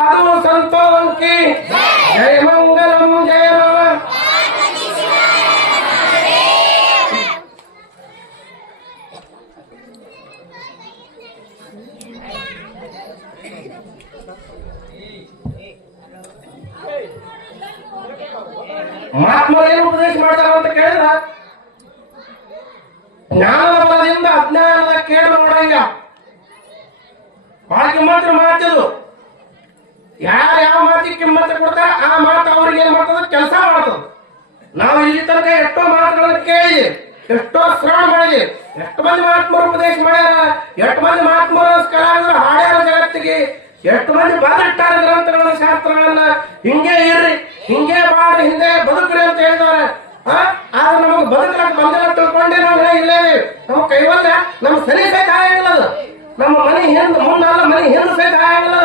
साधु संतों की जय मंगलम जय राम। महात्मा ಏನು ಉಪದೇಶ ಮಾಡ್ತಾರೆ ಅಂತ ಕೇಳಿದ್ರ ಜ್ಞಾನದ ಬಲದಿಂದ ಅಜ್ಞಾನದ ಕೇಡು ನೋಡಂಗ ಬಹಳ ಕಿಮ್ಮತ್ರ ಮಾತಿದು. ಯಾವ ಮಾತಿಗೆ ಕಿಮ್ಮತ್ತ ಕೊಡ್ತಾರ ಆ ಮಾತು ಅವ್ರಿಗೆ ಏನ್ ಮಾಡ್ತದ ಕೆಲಸ ಮಾಡ್ತದ. ನಾವು ಇಲ್ಲಿ ತನಕ ಎಷ್ಟೋ ಮಾತುಗಳನ್ನು ಕೇಳಿದೆ, ಎಷ್ಟೋ ಶ್ರವಣ ಮಾಡಿದೆ, ಎಷ್ಟು ಮಂದಿ ಮಹಾತ್ಮರು ಉಪದೇಶ ಮಾಡ್ಯಾರ, ಎಷ್ಟು ಮಂದಿ ಮಹಾತ್ಮರು ಕಲಾವಿದರು ಹಾಡ್ಯಾರ ಜಗತ್ತಿಗೆ, ಎಷ್ಟು ಮಂದಿ ಬದಿಟ್ಟಾರ ಗ್ರಂಥಗಳನ್ನ ಶಾಸ್ತ್ರಗಳನ್ನ. ಹಿಂಗೆ ಇರ್ರಿ, ಹಿಂಗೆ ಮಾಡಿ, ಹಿಂದೆ ಬದುಕ್ರಿ ಅಂತ ಹೇಳಿದಾರೆ. ಆದ್ರೆ ನಮಗೆ ಬದುಕಲಕ್ಕೆ ಬಂದಿಲ್ಲ ತಿಳ್ಕೊಂಡೆ ನಾವು ಇಲ್ಲೇವಿ. ನಮ್ಮ ಕೈವಲ್ಯ ನಮ್ಮ ಸರಿ ಸಹಿತ ಆಗಿಲ್ಲ. ಅದು ನಮ್ಮ ಮನೆ ಹಿಂದ್ ಮುಂದಲ್ಲ, ಮನೆ ಹಿಂದ್ ಸಹಿತ ಆಗಿಲ್ಲ.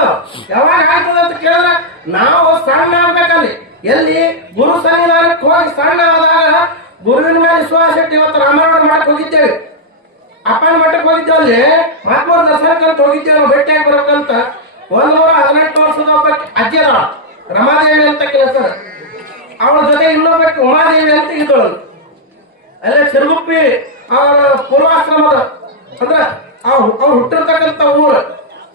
ಯಾವಾಗ ಆಗ್ತದ ಅಂತ ಕೇಳಿದ್ರೆ ನಾವು ಸಣ್ಣ ಆಗ್ಬೇಕಲ್ಲಿ. ಎಲ್ಲಿ ಗುರು ಸನ್ನಿಧಾನಕ್ಕೆ ಹೋಗಿ ಸಣ್ಣ ಆದಾಗ ಗುರುವಿನ ಮೇಲೆ ವಿಶ್ವಾಸ ಇಟ್ಟು ಇವತ್ತು ರಾಮಾಯಣ ಮಾಡಕ್ ಹೋಗಿದ್ದೇವೆ, ಅಪ್ಪನ ಮಠಕ್ಕೆ ಹೋಗಿದ್ದೇವೆ. ಅಲ್ಲಿ ಮಹಾತ್ಮರ ದರ್ಶನಕ್ಕಂತ ಹೋಗಿದ್ದೇವೆ, ನಾವು ಭೇಟಿಯಾಗಿ ಬರ್ಬೇಕಂತ. 118 ವರ್ಷದ ಒಬ್ಬ ಅಜ್ಜಿ ಅದಾಳ, ರಮಾದೇವಿ ಅಂತ ಕೆಲಸ. ಅವಳ ಜೊತೆ ಇನ್ನೊಬ್ಬಕ್ಕೆ ಉಮಾದೇವಿ ಅಂತ ಇದ್ದಳು. ಅಲ್ಲೇ ಸಿರುಗುಪ್ಪಿ ಅವರ ಪೂರ್ವಾಶ್ರಮದ ಅಂದ್ರ ಅವ್ರು ಹುಟ್ಟಿರ್ತಕ್ಕಂಥ ಊರು.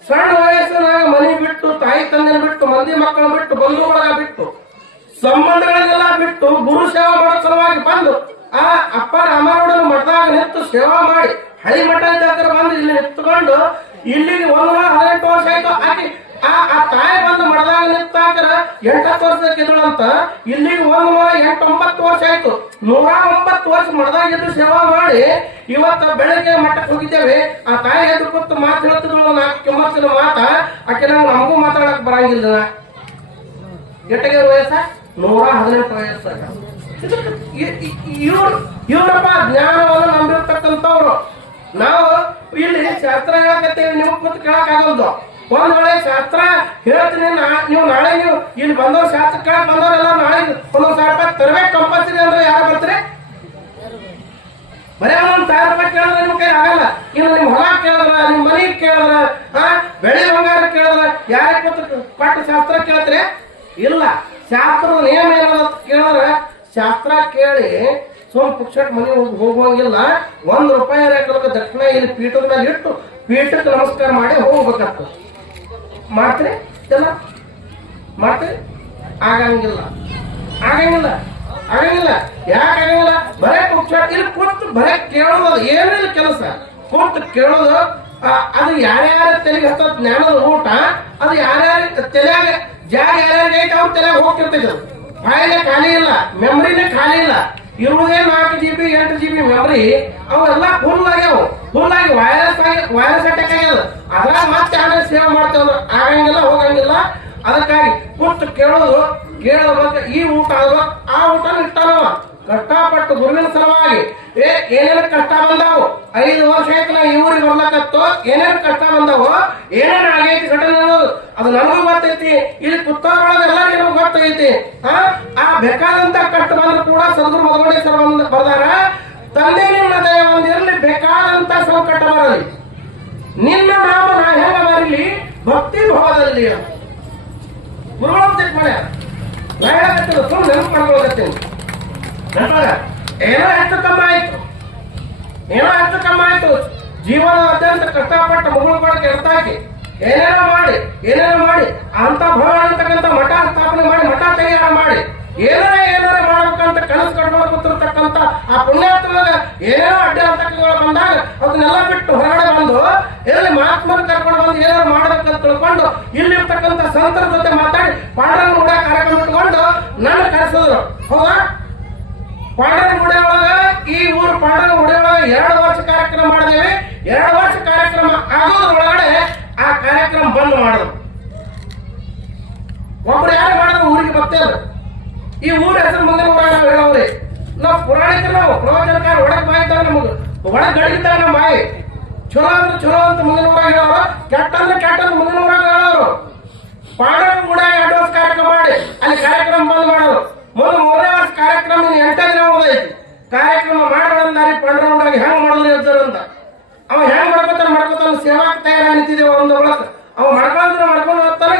ಸಣ್ಣ ವಯಸ್ಸಿನಾಗ ಮನೆ ಬಿಟ್ಟು, ತಾಯಿ ತಂದೆ ಬಿಟ್ಟು, ಮಂದಿ ಮಕ್ಕಳು ಬಿಟ್ಟು, ಬಂಧು ಬಳಗ ಬಿಟ್ಟು, ಸಂಬಂಧಗಳನ್ನೆಲ್ಲ ಬಿಟ್ಟು ಗುರು ಸೇವಾ ಮಾಡೋ ಸಲುವಾಗಿ ಬಂದು ಆ ಅಪ್ಪ ರಾಮನವರನ್ನು ಮಠದಾಗ ನಿಂತು ಸೇವಾ ಮಾಡಿ ಹಳಿ ಮಠ ಇದ್ದಾಗ ಬಂದು ಇಲ್ಲಿ ನಿಂತ್ಕೊಂಡು ಇಲ್ಲಿಗೆ 118 ವರ್ಷ ಆಯ್ತು. ಆಕೆ ಆ ತಾಯಿ ಬಂದು ಮಠದಾಗ ನಿಂತಾಕರ 8 ವರ್ಷಕ್ಕೆ ಇದ್ದಳಂತ. ಇಲ್ಲಿಗೆ 108-9 ವರ್ಷ ಆಯ್ತು. 109 ವರ್ಷ ಮಠದಾಗಿದ್ದು ಸೇವಾ ಮಾಡಿ ಇವತ್ತ ಬೆಳಗ್ಗೆ ಮಠಕ್ಕೆ ಹೋಗಿದ್ದೇವೆ. ಆ ತಾಯಿ ಎದ್ದು ಕೂತು ಮಾತು ಹೇಳ್ತಿದ್ರು, 4 ಕಿಮ್ಮತ್ತಿನ ಮಾತ. ಆಕೆ ನಮಗೂ ಮಾತಾಡಕ್ ಬರಂಗಿಲ್ಲ. ಎಟ್ಟಿಗೆ ವಯಸ್ಸ 118 ವಯಸ್ಸಾಗ ಇವ್ರಪ್ಪ ಜ್ಞಾನವನ್ನು ನಂಬಿರ್ತಕ್ಕಂಥವ್ರು. ನಾವು ಇಲ್ಲಿ ಶಾಸ್ತ್ರ ಹೇಳಕತ್ತೇವೆ, ನಿಮಗ್ ಕೂತು ಕೇಳಕ್ ಆಗಲ್ದು. ಒಂದ್ ವೇಳೆ ಶಾಸ್ತ್ರ ಹೇಳ್ತೀನಿ, ನೀವು ನಾಳೆ ನೀವು ಇಲ್ಲಿ ಬಂದವ್ರು ಶಾಸ್ತ್ರ ಕೇಳಕ್ ಬಂದವರೆಲ್ಲ ನಾಳೆ 1,000 ರೂಪಾಯಿ ತರಬೇಕು ಕಂಪಲ್ಸರಿ ಅಂದ್ರೆ ಯಾರು ಬರ್ತೀರಿ? ಬರೀ 1,000 ರೂಪಾಯಿ ಕೇಳಿದ್ರೆ ನಿಮ್ ಕೈ ಆಗಲ್ಲ. ಇನ್ನು ನಿಮ್ ಹೊಲ ಕೇಳಿದ್ರ, ನಿಮ್ ಮನಿ ಕೇಳಿದ್ರ, ಬೆಳೆ ಬಂಗಾರ ಕೇಳಿದ್ರ ಯಾರ ಕೊಟ್ಟು ಶಾಸ್ತ್ರ ಕೇಳ್ತೀರಿ? ಇಲ್ಲ. ಶಾಸ್ತ್ರದ ನಿಯಮ ಏನದ ಕೇಳಿದ್ರೆ ಶಾಸ್ತ್ರ ಕೇಳಿ ಸೋಮ್ ಪುಕ್ಷಟ್ ಮನೆ ಹೋಗುವಂಗಿಲ್ಲ. 1 ರೂಪಾಯಿ ದಕ್ಷಿಣ ಇಲ್ಲಿ ಪೀಠದ ಮೇಲೆ ಇಟ್ಟು ಪೀಠಕ್ಕೆ ನಮಸ್ಕಾರ ಮಾಡಿ ಹೋಗ್ಬೇಕಾಗ್ತದೆ. ಮಾಡ್ತೀರಿ? ಎಲ್ಲ ಮಾಡ್ತೀರಿ? ಆಗಂಗಿಲ್ಲ, ಆಗಂಗಿಲ್ಲ, ಆಗಂಗಿಲ್ಲ. ಯಾಕೆ ಆಗಂಗಿಲ್ಲ? ಬರೇ ಪುಕ್ಷಟ್ ಇಲ್ಲಿ ಕೂತು ಬರೇ ಕೇಳೋದು, ಏನಿಲ್ಲ ಕೆಲಸ. ಕೂತು ಕೇಳೋದು ಅದು ಯಾರ್ಯಾರ ತಲೆಗೆ ಹತ್ತ ಜ್ಞಾನದ ಊಟ, ಅದು ಯಾರ್ಯಾರ ತಲೆಯಾಗ ಜಾಗ ಯಾರ್ಯಾರಿಗೆ ಐತೆ ಅವ್ರ ತಲೆಯಾಗ ಹೋಗ್ತಿರ್ತೈತೆ. ಬಾಯಿಲೆ ಖಾಲಿ ಇಲ್ಲ, ಮೆಮರಿನೇ ಖಾಲಿ ಇಲ್ಲ. ಇರುವುದೇ 4 GB 8 GB ಮೆಮರಿ. ಅವೆಲ್ಲ ಫುಲ್ ಆಗ್ಯಾವ, ಫುಲ್ ಆಗಿ ವೈರಸ್ ಅಟ್ಯಾಕ್ ಆಗ್ಯದ. ಅದ್ರಾಗ ಮತ್ತೆ ಆಮೇಲೆ ಸೇವೆ ಮಾಡ್ತೇವೆ ಆಗಂಗಿಲ್ಲ, ಹೋಗಂಗಿಲ್ಲ. ಅದಕ್ಕಾಗಿ ಕೂತು ಕೇಳೋದು, ಕೇಳೋ ಬಗ್ಗೆ ಈ ಊಟ ಆದ್ರೂ ಆ ಊಟನ ಇಟ್ಟಾನವ ಕಷ್ಟಪಟ್ಟು ಗುರುವಿನ ಸಲುವಾಗಿ. ಏನೇನು ಕಷ್ಟ ಬಂದಾವು, 5 ವರ್ಷ ಆಯ್ತು ನಾ ಈ ಊರಿಗೆ ಬರ್ಲಕತ್ತು, ಏನೇನು ಕಷ್ಟ ಬಂದಾವು, ಏನೇನು ಆಗೈತಿ ಘಟನೆ ಅನ್ನೋದು ಅದು ನನಗೂ ಗೊತ್ತೈತಿ. ಇಲ್ಲಿ ಪುಸ್ತಕಗಳನ್ನೆಲ್ಲ ನಿಮಗೂ ಗೊತ್ತೈತಿ. ಆ ಬೇಕಾದಂತ ಕಷ್ಟ ಬಂದ್ರು ಕೂಡ ಸದ್ಗುರು ಮಧುಮಣೇಶ್ವರ ಬರ್ದಾರ, ತಂದೆ ನಿನ್ನ ದಯ ಒಂದಿರಲಿ, ಬೇಕಾದಂತ ಸಂಕಟ ಬರಲಿ, ನಿನ್ನ ನಾಮ ನಾ ಹೆಂಗ ಬರಲಿ ಭಕ್ತಿ ಭಾವದಲ್ಲಿ. ಗುರುಗಳು ಚೆಕ್ ಮಾಡ್ಯಾರ. ನಾ ಹೇಳಕತ್ತೀನಿ, ಸುಮ್ಮನೆ ನೆನಪು ಮಾಡ್ಕೊಳಕತ್ತೀನಿ. ಏನೋ ಹೆಚ್ಚು ಕಮ್ಮಿ ಆಯ್ತು, ಏನೋ ಹೆಚ್ಚು ಕಮ್ಮಿ ಆಯ್ತು. ಜೀವನ ಅತ್ಯಂತ ಕಷ್ಟಪಟ್ಟ ಮಗಳು ಕೂಡ ಕೆಡ್ತಾಕಿ ಏನೇನೋ ಮಾಡಿ ಅಂತ ಭವ ಅಂತಕ್ಕಂಥ ಮಠ ಸ್ಥಾಪನೆ ಮಾಡಿ, ಮಠ ತಯಾರ ಮಾಡಿ, ಏನಾರ ಮಾಡ್ಬೇಕಂತ ಕನಸು ಕಟ್ಕೊಂಡು ಕೂತಿರ್ತಕ್ಕಂಥ ಆ ಪುಣ್ಯಾತ್ಮಗ ಏನೇನೋ ಅಡ್ಡಿ ಅಂತಕಗಳು ಬಂದಾಗ ಅದನ್ನೆಲ್ಲ ಬಿಟ್ಟು ಹೊರಗಡೆ ಬಂದು ಎಲ್ಲಿ ಮಹಾತ್ಮರು ಕರ್ಕೊಂಡು ಬಂದು ಏನಾರು ಮಾಡ್ಬೇಕಂತ ತಿಳ್ಕೊಂಡು ಇಲ್ಲಿರ್ತಕ್ಕಂಥ ಸಂತರ ಜೊತೆ ಮಾತಾಡಿ ಪಾಂಡವನ ಕೂಡ ಕಾರ್ಯಕ್ರಮ ಇಟ್ಕೊಂಡು ನನ್ನ ಕರೆಸಿದ್ರು. ಹೌದಾ? ಪಾಂಡವನ ಗುಡಿ ಒಳಗ, ಈ ಊರು ಪಾಂಡವನ ಗುಡಿ ಒಳಗ 2 ವರ್ಷ ಕಾರ್ಯಕ್ರಮ ಮಾಡಿದೇವೆ. 2 ವರ್ಷ ಕಾರ್ಯಕ್ರಮ ಆಗೋದ್ರೊಳಗಡೆ ಆ ಕಾರ್ಯಕ್ರಮ ಬಂದ್ ಮಾಡಿದ್ರು. ಒಬ್ರು ಯಾರು ಮಾಡಿದ್ರು ಊರಿಗೆ ಬರ್ತೇವೆ. ಈ ಊರ ಹೆಸರು ಮುಂದಿನ ಊರಾಗ ಹೇಳವ್ರಿ. ನಾವು ಪುರಾಣಿಕರು, ನಾವು ಪ್ರವಚನಕಾರ ಒಳಗ್ ಬಾಯಿದ್ದಾರೆ, ನಮಗ್ ಒಳಗ್ ಗಡಿಗಿದ್ದಾರೆ ನಮ್ಮ ಬಾಯಿ. ಚಲೋ ಅಂದ್ರೆ ಚಲೋ ಅಂತ ಮುಂದಿನ ಊರಾಗ ಹೇಳೋರು, ಕೆಟ್ಟ ಅಂದ್ರೆ ಕೆಟ್ಟ ಅಂತ ಮುಂದಿನ ಊರಾಗ ಹೇಳೋರು. ಪಾಂಡವನ ಗುಡಿ 2 ವರ್ಷ ಕಾರ್ಯಕ್ರಮ ಮಾಡಿ ಅಲ್ಲಿ ಕಾರ್ಯಕ್ರಮ ಬಂದ್ ಮಾಡೋರು. ಮುಂದೆ 3ನೇ ವರ್ಷ ಕಾರ್ಯಕ್ರಮ 8 ದಿನ ಹೋದೈತಿ. ಕಾರ್ಯಕ್ರಮ ಮಾಡೋದಾರಿ ಪಾಂಡವರಾಗಿ ಹೆಂಗ್ ಮಾಡೋದು ಹೇಳ್ತಾರಂತ. ಅವ ಹೆಂಗ್ ಮಾಡ್ಕೊತಾನ ಸೇವಾಕ್ ತಯಾರ ನಿಂತಿದ್ದೇವೆ ಒಂದು ಒಳಕ್. ಅವ ಮಾಡ್ಕೊಂಡ್ರೆ ಮಾಡ್ಕೊಂಡು ಹೋಗ್ತಾನೆ,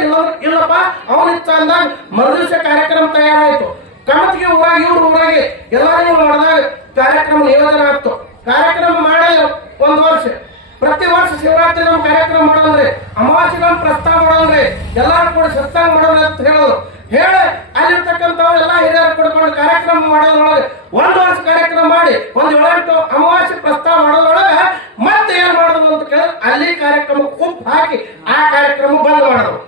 ಇಲ್ಲಪ್ಪ ಅವನ ಇಚ್ಛ ಅಂದಾಗ ಮರುದಿವಸ ಕಾರ್ಯಕ್ರಮ ತಯಾರಾಯ್ತು. ಕಮತಿಗೆ ಊರಾಗಿ ಇವ್ರ ಊರಾಗಿ ಎಲ್ಲರಿಗೂ ಮಾಡಿದಾಗ ಕಾರ್ಯಕ್ರಮ ನಿಯೋಜನೆ ಆಗ್ತು. ಕಾರ್ಯಕ್ರಮ ಮಾಡಿ ಒಂದು ವರ್ಷ, ಪ್ರತಿ ವರ್ಷ ಶಿವರಾತ್ರಿ ನಮ್ಮ ಕಾರ್ಯಕ್ರಮ ಮಾಡೋದ್ರಿ, ಅಮಾವಾಸ್ಯೆ ನಮ್ಮ ಪ್ರಸ್ತಾವ ಮಾಡೋದ್ರಿ, ಎಲ್ಲಾರು ಕೂಡ ಸತ್ಸಂಗ ಮಾಡೋದ್ರಿ ಅಂತ ಹೇಳೋದು. ಹೇಳಿ ಅಲ್ಲಿರ್ತಕ್ಕಂಥವ್ರು ಎಲ್ಲ ಹಿರಿಯರು ಕೊಡ್ಕೊಂಡು ಕಾರ್ಯಕ್ರಮ ಮಾಡೋದ್ರೊಳಗೆ ಒಂದು ವರ್ಷ ಕಾರ್ಯಕ್ರಮ ಮಾಡಿ ಒಂದು 7-8 ಅಮಾವಾಸ್ಯೆ ಪ್ರಸ್ತಾವ ಮಾಡೋದ್ರೊಳಗೆ ಮತ್ತೆ ಏನ್ ಮಾಡೋದು ಅಂತ ಕೇಳಿದ್ರೆ ಅಲ್ಲಿ ಕಾರ್ಯಕ್ರಮ ಕುಂಪು ಹಾಕಿ ಆ ಕಾರ್ಯಕ್ರಮ ಬಂದ್ ಮಾಡೋದು.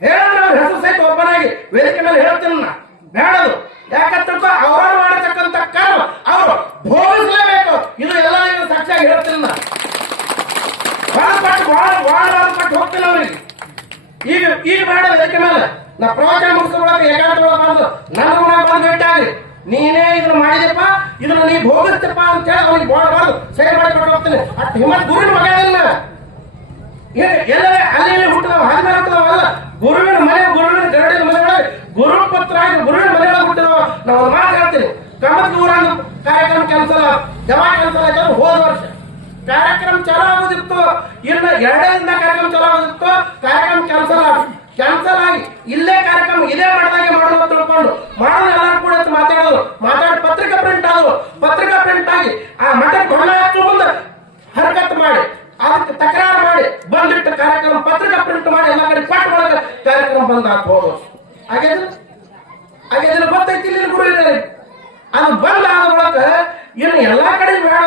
ಹೇಳಿದ್ರೆ ಅವ್ರ ಹೆಸರು ಸಹಿತ ಒಬ್ಬನಾಗಿ ವೇದಿಕೆ ಮೇಲೆ ಹೇಳ್ತೀನಿ ನಾ ಬೇಡದು. ಯಾಕಂತ ಅವ್ರು ಮಾಡತಕ್ಕಂಥ ಕರ್ಮ ಅವರು ಭೋಗಿಸ್ಲೇಬೇಕು. ಇದು ಎಲ್ಲ ಸಾಕ್ಷಿಯಾಗಿ ಹೇಳ್ತೀನಿ ನಾ. ಪಟ್ಟು ಹೋಗ್ತಿಲ್ಲ ಅವ್ರಿಗೆ. ಈಗ ಬೇಡ ವೇದಿಕೆ ಮೇಲೆ ನಾ ಪ್ರವಚನ ಮುಗಿಸ್ಕೊಳ್ಳೋಕೆ ಏಕಾಂತೊಳಗೆ ಬಂದು ನನ್ನ ಊರಾಗ ಬಂದು ಭೇಟಿಯಾಗ್ರಿ, ನೀನೇ ಇದನ್ನ ಮಾಡಿದಪ್ಪ, ಇದನ್ನ ನೀ ಭೋಗಿಸ್ತಪ್ಪ ಅಂತ ಹೇಳಿ ಅವ್ರಿಗೆ ಬಾಳ್ಬಾರ್ದು ಸರಿ ಮಾಡಿ ಕೊಟ್ಟು ಹೋಗ್ತೀನಿ. ಅಷ್ಟು ಹಿಮ್ಮತ್ ಗುರುವಿನ ಮಗ ಎಲ್ಲ ಅಲ್ಲಿ ಹುಟ್ಟಿದವ ಹಾದಿಮೇಲೆ ಹುಟ್ಟಿದವಲ್ಲ, ಗುರುವಿನ ಗರಡಿನ ಮನೆಯೊಳಗೆ ಗುರು ಪುತ್ರ ಆಗಿ ಗುರುವಿನ ಮನೆಯೊಳಗೆ ಹುಟ್ಟಿದವ. ನಾವು ಒಂದು ಮಾತು ಹೇಳ್ತೀನಿ, ಕಮತ್ ಊರಾಗ ಕಾರ್ಯಕ್ರಮ ಕ್ಯಾನ್ಸಲ್ ಯಾವಾಗ ಕ್ಯಾನ್ಸಲ್ ಆಯ್ತು? ಹೋದ ವರ್ಷ ಕಾರ್ಯಕ್ರಮ ಚಾಲೂ ಆಗೋದಿತ್ತು, ಇನ್ನು 2 ದಿನ ಕಾರ್ಯಕ್ರಮ ಚಾಲೂ ಆಗೋದಿತ್ತು, ಕಾರ್ಯಕ್ರಮ ಕ್ಯಾನ್ಸಲ್ ಆಗಿ ಇಲ್ಲೇ ಕಾರ್ಯಕ್ರಮ ಇದೇ ಮಾಡಿದಾಗೆ ಮಾಡೋದು ತಿಳ್ಕೊಂಡು ಮಾಡೋದು ಎಲ್ಲರೂ ಕೂಡ ಮಾತಾಡಿ ಪತ್ರಿಕಾ ಪ್ರಿಂಟ್ ಆಗಿ ಆ ಮಠಕ್ಕೆ ಬಣ್ಣ ಹಚ್ಚು ಮುಂದೆ ಹರಕತ್ ಮಾಡಿ ಅದಕ್ಕೆ ತಕರಾರು ಮಾಡಿ ಬಂದಿಟ್ಟ ಕಾರ್ಯಕ್ರಮ ಪತ್ರಿಕಾ ಪ್ರಿಂಟ್ ಮಾಡಿ ಎಲ್ಲ ಕಡೆ ಪಟ್ಟು ಒಳಗೆ ಕಾರ್ಯಕ್ರಮ ಬಂದ ಹೋದ್ರು. ಹಾಗೆ ಗೊತ್ತೈತಿ ಇಲ್ಲಿ ಗುರು ಇದೆ ಅದು ಬಂದ ಆದೊಳಗ ಇನ್ನು ಎಲ್ಲಾ ಕಡೆ ಬೇಡ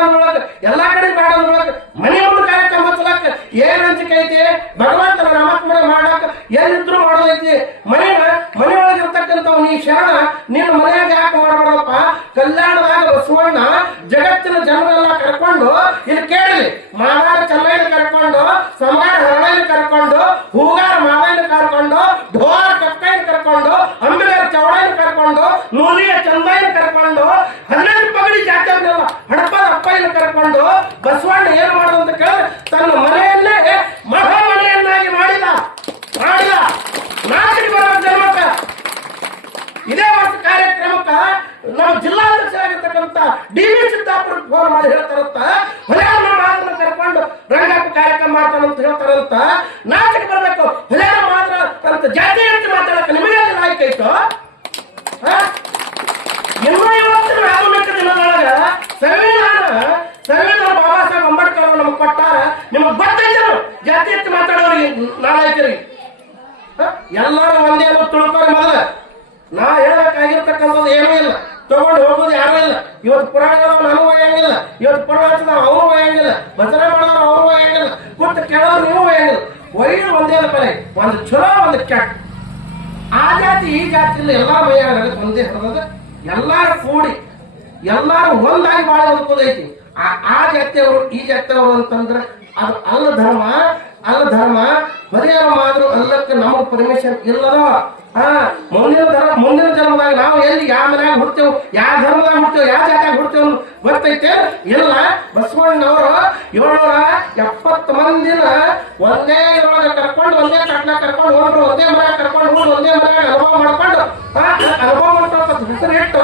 ಅಂದ್ರೊಳಗ ಮನೆ ಒಂದು ಕಾರ್ಯಕ್ರಮ ಹಚ್ಚಲಕ್ಕ ಏನ್ ಅಂಜಿಕೆ ಐತಿ? ಭಗವಂತನ ನಾಮಸ್ಮರಣೆ ಮಾಡಾಕ ಏನಿದ್ರು ಮಾಡೋದೈತಿ. ಮನೆಯೊಳಗಿರ್ತಕ್ಕಂಥ ನೀ ಶರಣ ನಿನ್ನ ಮನೆಯಾಗ ಯಾಕೆ ಮಾಡಬಾರ್ದಪ್ಪ? ಕಲ್ಯಾಣದಾಗ ಬಸವಣ್ಣ ಜಗತ್ತಿನ ಜನರೆಲ್ಲ ಕರ್ಕೊಂಡು ಇಲ್ಲಿ ಕೇಳಿ ಮಾದಾರ ಚೆನ್ನೈನ ಕರ್ಕೊಂಡು, ಸಮಾರ ಹರಳೈನ ಕರ್ಕೊಂಡು, ಹೂಗಾರ ಮಾದೈನ ಕರ್ಕೊಂಡು, ಢೋರ ಕಕ್ಕೈನ ಕರ್ಕೊಂಡು, ಅಂಬಿಗರ ಚೌಡೈನ ಕರ್ಕೊಂಡು, ನೂಲಿಯ ಚಂದೈನ ಕರ್ಕೊಂಡು, 12 ಪಗಡಿ ಜಾತಿಯವ್ರನ್ನೆಲ್ಲ ಹಡಪದ ಅಪ್ಪಯ್ಯನ ಕರ್ಕೊಂಡು ಬಸವಣ್ಣ ಏನ್ ಮಾಡೋದು ಅಂತ ಕೇಳಿದ್ರೆ ತನ್ನ ಮನೆಯನ್ನೇ ಮಹಾಮನೆಯನ್ನಾಗಿ ಮಾಡಿದ ನಾಚಿಕೆ ಬರೋ ಜನ್ಮಕ್ಕ. ಇದೇ ವರ್ಷ ಕಾರ್ಯಕ್ರಮಕ್ಕ ನಮ್ಮ ಜಿಲ್ಲಾಧ್ಯಕ್ಷ ಆಗಿರ್ತಕ್ಕಂಥ ಡಿ.ವಿ. ಸಿದ್ದಾಪುರ ಫೋನ್ ಮಾಡಿ ಹೇಳ್ತಾರಂತ, ಹೊಲೆಯವ್ರ ಮಾತ್ರ ಕರ್ಕೊಂಡು ರಂಗಪ್ಪ ಕಾರ್ಯಕ್ರಮ ಮಾಡ್ತಾನಂತ ಹೇಳ್ತಾರಂತ. ನಾಚಿಕೆ ಬರ್ಬೇಕು. ಹೊಲೆಯವ್ರ ಮಾತ್ರ ಅಂತ ಜಾತಿ ಅಂತ ಮಾತಾಡಕ್ಕೆ ನಿಮಗೆ ಲಾಯ್ಕ ಐತೋ? ಇನ್ನೂ ಇವತ್ತಿನ ಆಧುನಿಕ ದಿನದೊಳಗ ಸಂವಿಧಾನ ಬಾಬಾ ಸಾಹೇಬ್ ಅಂಬೇಡ್ಕರ್ ನಮ್ಗೆ ಕೊಟ್ಟಾರ. ನಿಮಗ್ ಗೊತ್ತೈತರು ಜಾತಿ ಎತ್ತಿ ಮಾತಾಡೋರಿಗೆ ನಾಳಾಯ್ತರಿಗೆ ಎಲ್ಲರೂ ಒಂದೇ ತಿಳ್ಕೊರಿ. ಮೊದಲ ನಾ ಹೇಳಬೇಕಾಗಿರ್ತಕ್ಕಂಥದ್ದು ಏನೂ ಇಲ್ಲ, ತಗೊಂಡು ಹೋಗೋದು ಯಾರೂ ಇಲ್ಲ. ಇವತ್ತು ಪುರಾಣದವ್ ನಾನು ಒಯ್ಯಂಗಿಲ್ಲ, ಇವತ್ತು ಪುರಾಣದ ಅವನು ಒಯ್ಯಂಗಿಲ್ಲ, ಭಜನೆ ಮಾಡೋರು ಅವರು ಒಯ್ಯಂಗಿಲ್ಲ, ಕೂತು ಕೇಳೋರು ನೀವು ಒಯ್ಯಂಗಿಲ್ಲ. ಒಯ್ದು ಒಂದೇ ಬರೀ ಒಂದು ಚಲೋ ಒಂದು ಕೆಟ್ಟ. ಆ ಜಾತಿ ಈ ಜಾತಿ ಇಲ್ಲ, ಎಲ್ಲಾ ಮೈಯಾಗ ಒಂದೇ ಹರದ ಎಲ್ಲಾರು ಕೂಡಿ ಎಲ್ಲಾರು ಒಂದಾಗಿ ಬಾಳ ಬದುಕೋದೈತಿ. ಆ ಜಾತಿಯವರು ಈ ಜಾತಿಯವರು ಅಂತಂದ್ರೆ ಅದು ಅಲ್ಲ ಧರ್ಮ. ಬರಿಯಾರ ಮಾದ್ರು ಅಲ್ಲಕ್ಕೆ ನಮಗ್ ಪರ್ಮಿಷನ್ ಇಲ್ಲದ. ಮುಂದಿನ ಜನ್ಮದಾಗ ನಾವು ಎಲ್ಲಿ ಯಾವ ಮನ್ಯಾಗ ಹುಡ್ತೇವ್, ಯಾವ ಧರ್ಮದಾಗ ಹುಡ್ತೇವ್, ಯಾವ ಜಾತಿಯಾಗ ಹುಡ್ತೇವ್ ಗೊತ್ತೈತೆ ಇಲ್ಲ. ಬಸವಣ್ಣವರು 770 ಮಂದಿನ ಒಂದೇ ಒಳಗೆ ಕರ್ಕೊಂಡು, ಒಂದೇ ಕಟ್ಲ ಕರ್ಕೊಂಡು ಹೋಗ್ರು, ಒಂದೇ ಮನ್ಯಾಗ ಕರ್ಕೊಂಡು ಹೋಗಿ ಒಂದೇ ಮನ್ಯಾಗ ಅನುಭವ ಮಾಡ್ಕೊಂಡು ಹೆಸರು ಇಟ್ಟು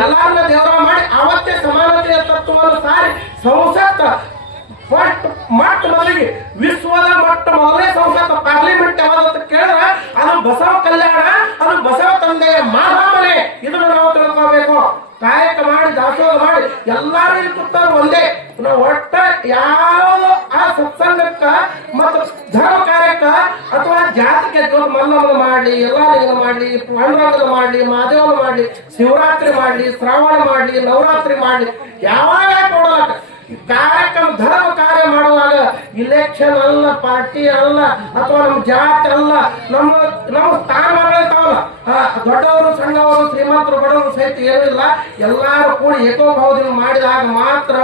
ಎಲ್ಲಾರನ್ನ ದೇವರ ಮಾಡಿ ಅವತ್ತೇ ಸಮಾನತೆಯ ತತ್ವವನ್ನು ಸಾರಿ ಸಂಸತ್ ಮೊಟ್ಟ ಮೊದಲಿಗೆ ವಿಶ್ವದ ಮೊದಲನೇ ಸಂಸತ್ ಪಾರ್ಲಿಮೆಂಟ್ ಯಾವ್ದಂತ ಕೇಳಿದ್ರೆ ಅದು ಬಸವ ಕಲ್ಯಾಣ, ಅದು ಬಸವ ತಂದೆಯ ಮಹಾಮನೆ. ಇದನ್ನು ನಾವು ತಿಳ್ಕೋಬೇಕು. ಕಾಯಕ ಮಾಡಿ ದಾಸೋಹ ಮಾಡಿ ಎಲ್ಲಾರು ಇಲ್ಲಿ ಕೂತಾರು ಒಂದೇ. ನಾವು ಒಟ್ಟ ಯಾವುದು ಆ ಸತ್ಸಂಗಕ್ಕ ಮತ್ತು ಧರ್ಮ ಕಾರ್ಯಕ್ಕ ಅಥವಾ ಜಾತಿಗೆ ಮಲ್ಲವನ್ನು ಮಾಡಲಿ, ಎಲ್ಲಾರಿಗ ಮಾಡಲಿ, ಪಾಂಡುರಂಗನ ಮಾಡಲಿ, ಮಹಾದೇವನ ಮಾಡಲಿ, ಶಿವರಾತ್ರಿ ಮಾಡಲಿ, ಶ್ರಾವಣ ಮಾಡಲಿ, ನವರಾತ್ರಿ ಮಾಡಲಿ, ಯಾವಾಗ ಕೊಡಲಾಕ ಕಾರ್ಯಕ್ರಮ ಧರ್ಮ ಕಾರ್ಯ ಮಾಡುವಾಗ ಇಲೆಕ್ಷನ್ ಅಲ್ಲ, ಪಾರ್ಟಿ ಅಲ್ಲ, ಅಥವಾ ನಮ್ಮ ಜಾತಿ ಅಲ್ಲ, ನಮ್ಮ ಸ್ಥಾನಮಾನಗಳಿರ್ತಾವಲ್ಲ, ದೊಡ್ಡವರು ಸಣ್ಣವರು ಶ್ರೀಮಂತರು ಬಡವರು ಸಹಿತ ಏನಿಲ್ಲ, ಎಲ್ಲಾರು ಕೂಡಿ ಏಕೋಭಾವದಿಂದ ಮಾಡಿದಾಗ ಮಾತ್ರ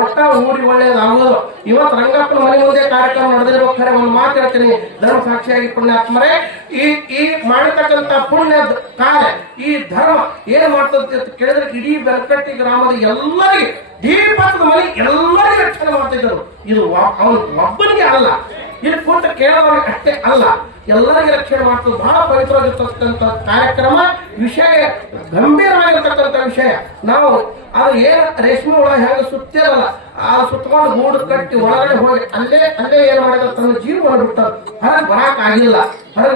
ಒಟ್ಟ ಊರಿ ಒಳ್ಳೇದಾಗುವುದು. ಇವತ್ತು ರಂಗಪ್ಪನ ಮನೆ ಮುಂದೆ ಕಾರ್ಯಕ್ರಮ ನಡೆದಿರ್ಬೇಕಾದ್ರೆ ಒಂದು ಮಾತು ಹೇಳ್ತೀನಿ, ಧರ್ಮ ಸಾಕ್ಷಿಯಾಗಿ ಪುಣ್ಯಾತ್ಮರೇ, ಈ ಮಾಡತಕ್ಕಂತ ಪುಣ್ಯದ ಕಾರ್ಯ ಈ ಧರ್ಮ ಏನ್ ಮಾಡ್ತದೆ ಅಂತ ಕೇಳಿದ್ರೆ ಇಡೀ ಬೆಲಕಟ್ಟಿ ಗ್ರಾಮದ ಎಲ್ಲರಿಗೆ ದೀಪದ ಮನೆ ಎಲ್ಲರಿಗೂ ರಕ್ಷಣೆ ಮಾಡ್ತಿದ್ದರು. ಇದು ಅವನು ಒಬ್ಬನಿಗೆ ಅಲ್ಲ, ಇಲ್ಲಿ ಕೂತ ಕೇಳೋರಿಗೆ ಅಷ್ಟೇ ಅಲ್ಲ, ಎಲ್ಲರಿಗೆ ರಕ್ಷಣೆ ಮಾಡ್ತದೆ. ಬಹಳ ಪವಿತ್ರವಾಗಿರ್ತಕ್ಕಂಥ ಕಾರ್ಯಕ್ರಮ, ವಿಷಯ ಗಂಭೀರವಾಗಿರ್ತಕ್ಕಂಥ ವಿಷಯ. ನಾವು ಅದು ಏನು ರೇಷ್ಮೆ ಹುಳ ಹೆಂಗೆ ಸುತ್ತಿರಲ್ಲ, ಆ ಸುತ್ತಕೊಂಡು ಗೂಡು ಕಟ್ಟಿ ಒಳಗಡೆ ಹೋಗಿ ಅಲ್ಲೇ ಏನ್ ಮಾಡಿದ ತನ್ನ ಜೀವವನ್ನು ಬಿಟ್ಟ ಹೊರಗೆ ಬರಾಕಾಗಿಲ್ಲ. ಹಂಗ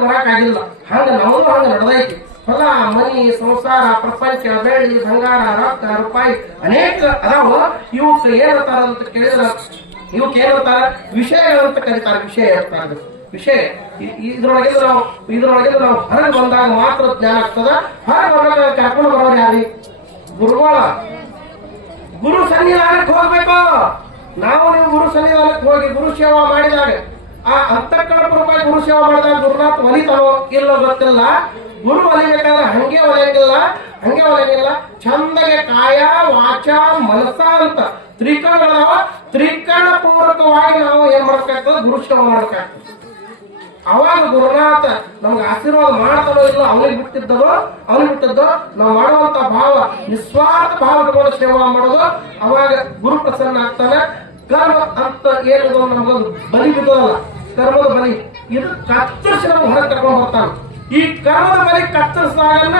ನಮಗೂ ಹಂಗ ನಡೆದೈತಿ. ಹೊಲ ಮನಿ ಸಂಸಾರ ಪ್ರಪಂಚ ಬೆಳ್ಳಿ ಬಂಗಾರ ರೊಕ್ಕ ರೂಪಾಯಿ ಅನೇಕ ಅದಾವ. ಇವಕ್ಕೆ ಏನಂತಾರ ಅಂತ ಕೇಳಿದ್ರ ಇವಕ್ಕೆ ಏನಂತಾರ ವಿಷಯಗಳಂತ ಕರೀತಾರೆ. ವಿಷಯ ಇದ್ರೊಳಗಿಂದ ನಾವು ಹೊರಗೆ ಬಂದಾಗ ಮಾತ್ರ ಜ್ಞಾನ ಆಗ್ತದ. ಹೊರಗೆ ಬಂದಾಗ ಕರ್ಕೊಂಡು ಬರೋರು ಯಾರಿ? ಗುರುಗಳ ಗುರು ಸನ್ನಿಧಾನಕ್ಕೆ ಹೋಗ್ಬೇಕು. ನೀವು ಗುರು ಸನ್ನಿಧಾನಕ್ಕೆ ಹೋಗಿ ಗುರು ಸೇವಾ ಮಾಡಿದಾಗ ಆ ಅಂತಃಕರಣ ರೂಪಾಯಿ ಗುರು ಸೇವಾ ಮಾಡಿದಾಗ ಗುರುನಾಥ್ ಒಲಿತಾನೋ ಇಲ್ಲೋ ಗೊತ್ತಿಲ್ಲ. ಗುರು ಒಲಿಬೇಕಾದ್ರೆ ಹಂಗೆ ಒಲೆಯಂಗಿಲ್ಲ. ಚಂದಗೆ ಕಾಯ ವಾಚ ಮನಸ ಅಂತ ತ್ರಿಕರಣಗಳವ. ತ್ರಿಕರಣ ಪೂರ್ವಕವಾಗಿ ನಾವು ಏನ್ ಮಾಡ್ಬೇಕಾಗ್ತದೆ? ಗುರು ಸೇವಾ ಮಾಡ್ಬೇಕಾಗ್ತದೆ. ಅವಾಗ ಗುರುನಾಥ ನಮ್ಗೆ ಆಶೀರ್ವಾದ ಮಾಡ್ತಾನೋ ಇಲ್ಲ, ಅವನಿಗೆ ಬಿಟ್ಟಿದ್ದೋ ನಾವು ಮಾಡುವಂತ ಭಾವ ನಿಸ್ವಾರ್ಥ ಭಾವ ಇಟ್ಕೊಂಡು ಸೇವಾ ಮಾಡೋದು. ಅವಾಗ ಗುರು ಪ್ರಸನ್ನ ಆಗ್ತಾನೆ. ಕರ್ಮ ಅಂತ ಏನಿದು ನಮಗೊಂದು ಬಲಿ ಬಿದ್ದೋದಲ್ಲ, ಕರ್ಮದ ಬಲಿ ಇದು ಕತ್ತರಿಸಿ ನಮ್ಗೆ ಹೊರಗೆ ಕರ್ಕೊಂಡು ಬರ್ತಾನೆ. ಈ ಕರ್ಮದ ಬಲಿ ಕತ್ತರಿಸಿದಾಗನ್ನ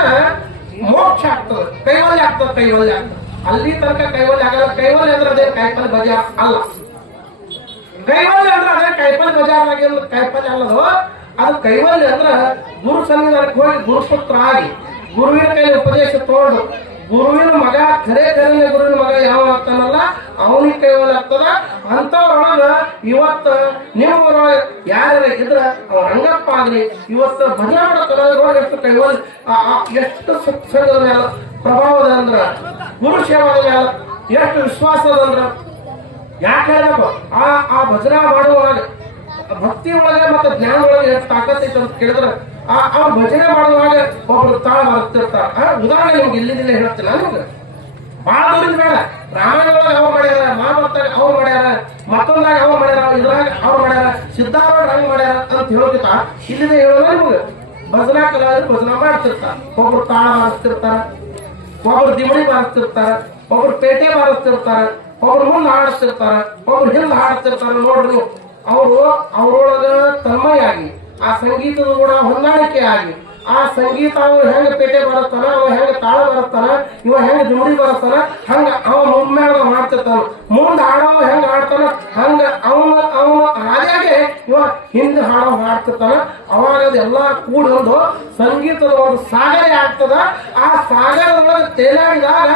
ಮೋಕ್ಷ ಆಗ್ತದೆ, ಕೈವಲ್ಯ ಆಗ್ತದೆ. ಅಲ್ಲಿ ತನಕ ಕೈವಲ್ಯ ಆಗಲ್ಲ. ಕೈವಲ್ಯ ಅಂದ್ರೆ ಅದೇ ಕಾಯಿಪಲ್ಯ ಬಜಾರ್ ಅಲ್ಲ. ಕೈವಲ್ಯ ಅಂದ್ರೆ ಅದೇ ಕಾಯಿಪಲ್ಯ ಬಜಾರ್ನಾಗ ಕಾಯಿಪಲ್ಯ ಅಲ್ಲದು. ಅದು ಕೈವಲ್ಯ ಅಂದ್ರೆ ಗುರು ಸನ್ನಿಧಾನಕ್ಕೆ ಹೋಗಿ ಗುರುಪುತ್ರ ಆಗಿ ಗುರುವಿನ ಕೈಲಿ ಉಪದೇಶ ತಗೊಂಡು ಗುರುವಿನ ಮಗ ಗುರುವಿನ ಮಗ ಯಾವ ಆಗ್ತಾನಲ್ಲ ಅವನಿಗೆ ಕೈವಲ್ಯ ಆಗ್ತದ. ಅಂತವ್ರೊಳಗ ಇವತ್ತು ನಿಮ್ಮ ಯಾರ ಇದ್ರ ಅವ್ರ ರಂಗಪ್ಪ ಆಗ್ಲಿ ಇವತ್ತು ಭಜನೆ ಮಾಡೋ ಎಷ್ಟು ಕೈವಲ್ಯ, ಎಷ್ಟು ಸತ್ಸಂಗದ ಮೇಲೆ ಪ್ರಭಾವದ ಅಂದ್ರ ಗುರು ಸೇವಾದ ಮೇಲೆ ಎಷ್ಟು ವಿಶ್ವಾಸದಂದ್ರ ಯಾಕೆ ಹೇಳ್ಬೇಕು? ಆ ಭಜನಾ ಮಾಡುವಾಗ ಭಕ್ತಿ ಒಳಗೆ ಮತ್ತೆ ಜ್ಞಾನ ಒಳಗೆ ಎಷ್ಟು ತಾಕತ್ತೈತೆ ಅಂತ ಕೇಳಿದ್ರೆ ಆ ಭಜನೆ ಮಾಡುವಾಗ ಒಬ್ರು ತಾಳ ಬರ್ತಿರ್ತಾರ. ಉದಾಹರಣೆ ನಿಮ್ಗೆ ಇಲ್ಲಿದ್ದಿಲ್ಲ ಹೇಳ್ತೀನಿ. ನಿಮ್ಗೆ ಬಹಳ ದೂರಿಂದ ಬೇಡ. ರಾಮಾಯಣದೊಳಗೆ ಅವ್ರು ಮಾಡ್ಯಾರ, ಮಹಾಭಾರತಾಗ ಅವ್ರು ಮಾಡ್ಯಾರ, ಮತ್ತೊಂದಾಗ ಅವ್ರು ಮಾಡ್ಯಾರ, ಇದ್ರಾಗ ಅವ್ರು ಮಾಡ್ಯಾರ, ಸಿದ್ಧಾರ್ಥ ಹಂಗ್ ಮಾಡ್ಯಾರ ಅಂತ ಹೇಳ್ತಿತ್ತ. ಇಲ್ಲಿದೆ ಹೇಳೋಣ ನಿಮ್ಗೆ. ಭಜನಾ ಕಲಾವಿದರು ಭಜನಾ ಮಾಡ್ತಿರ್ತಾರ. ಒಬ್ರು ತಾಳ ಬಾರಿಸ್ತಿರ್ತಾರ, ಒಬ್ರು ದಿಮಣಿ ಬಾರಿಸ್ತಿರ್ತಾರ, ಒಬ್ರು ಪೇಟೆ ಬಾರಿಸ್ತಿರ್ತಾರ, ಒಬ್ರು ಮುಂದೆ ಹಾಡಿಸ್ತಿರ್ತಾರ, ಒಬ್ರು ಹಿಂದೆ ಹಾಡಿಸ್ತಿರ್ತಾರ. ನೋಡ್ರಿ ಅವ್ರೊಳಗ ತನ್ಮಯಾಗಿ ಆ ಸಂಗೀತದ ಕೂಡ ಹೊಂದಾಣಿಕೆ ಆಗಿ ಆ ಸಂಗೀತ ಅವ ಹೆಂಗ ಪೇಟೆ ಬರುತ್ತಾನ, ಅವ ಹೆಂಗ ತಾಳ ಬರುತ್ತಾನ, ಇವ ಹೆಂಗ ದುಮಡಿ ಬರುತ್ತಾನ, ಹಂಗ ಅವ ಮುಮ್ಮೇಳ ಮಾಡ್ತಿರ್ತಾನ. ಮುಂದೆ ಹಾಡವ ಹೆಂಗ ಹಾಡ್ತಾನ ಹಂಗ ಅವನ ಹಾಗೆ ಇವ ಹಿಂದೆ ಹಾಡ್ತಿರ್ತಾನ. ಅವಾಗ ಅದೆಲ್ಲ ಕೂಡೊಂದು ಸಂಗೀತದ ಒಂದು ಸಾಗರ ಆಗ್ತದ. ಆ ಸಾಗರದೊಳಗೆ ತೇಲಾಡಿದಾಗ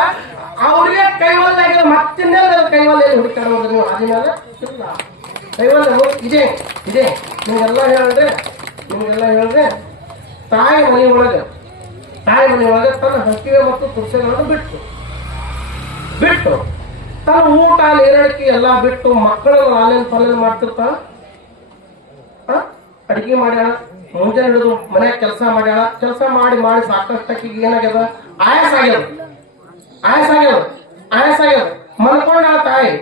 ಅವ್ರಿಗೆ ಕೈವಲ್ಯ ಆಗಿದೆ. ಮತ್ತಿನ್ನೆಲ್ಲ ಕೈವಲ್ಯ ಹುಡುಕಾಡೋದು ನೀವು ಆದ್ಮೇಲೆ ಇಲ್ಲ. ಕೈವಲ್ಯ ಇದೆ. ನಿಮ್ಗೆಲ್ಲ ಹೇಳಿದ್ರೆ ತಾಯಿ ಮನೆಯೊಳಗೆ ತನ್ನ ಹಕ್ಕಿಗೆ ಮತ್ತು ತುಳಸಿಗಳನ್ನು ಬಿಟ್ಟು ತನ್ನ ಊಟ ನೇರಡಿಕೆ ಎಲ್ಲ ಬಿಟ್ಟು ಮಕ್ಕಳನ್ನು ಆಲೇನ್ ಮಾಡ್ತಿರ್ತಾಳ. ಅಡಿಗೆ ಮಾಡ್ಯಾಳ, ಮುಂಜಾನೆ ಹಿಡಿದು ಮನ್ಯಾಗ ಕೆಲಸ ಮಾಡಿ ಸಾಕಷ್ಟಕ್ಕಿಗೆ ಏನಾಗ್ಯದ? ಆಯಾಸ ಆಗ್ಯದ. ಮಲ್ಕೊಂಡ ತಾಯಿ